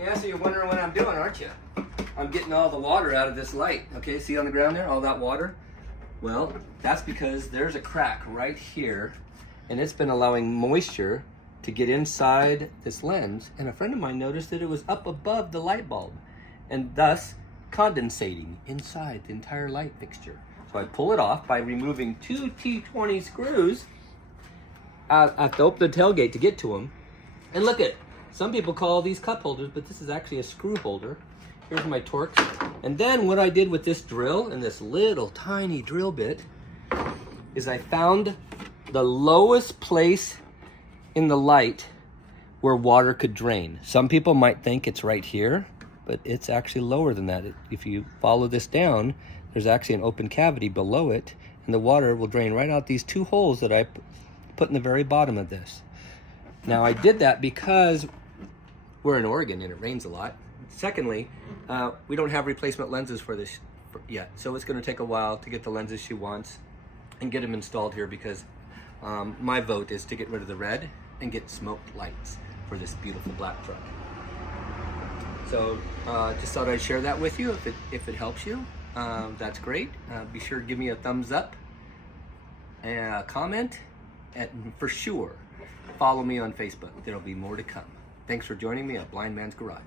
Yeah, so you're wondering what I'm doing, aren't you? I'm getting all the water out of this light. Okay, see on the ground there, all that water? Well, that's because there's a crack right here, and it's been allowing moisture to get inside this lens, and a friend of mine noticed that it was up above the light bulb, and thus condensating inside the entire light fixture. So I pull it off by removing 2 T20 screws. I have to open the tailgate to get to them. And look at, some people call these cup holders, but this is actually a screw holder. Here's my Torx. And then what I did with this drill and this little tiny drill bit is I found the lowest place in the light where water could drain. Some people might think it's right here, but it's actually lower than that. If you follow this down, there's actually an open cavity below it, and the water will drain right out these 2 holes that I put in the very bottom of this. Now I did that because we're in Oregon and it rains a lot. Secondly, we don't have replacement lenses for this yet, so it's going to take a while to get the lenses she wants and get them installed here, because my vote is to get rid of the red and get smoked lights for this beautiful black truck. So just thought I'd share that with you. If it helps you, that's great. Be sure to give me a thumbs up and a comment, and for sure follow me on Facebook. There'll be more to come. Thanks for joining me at Blind Man's Garage.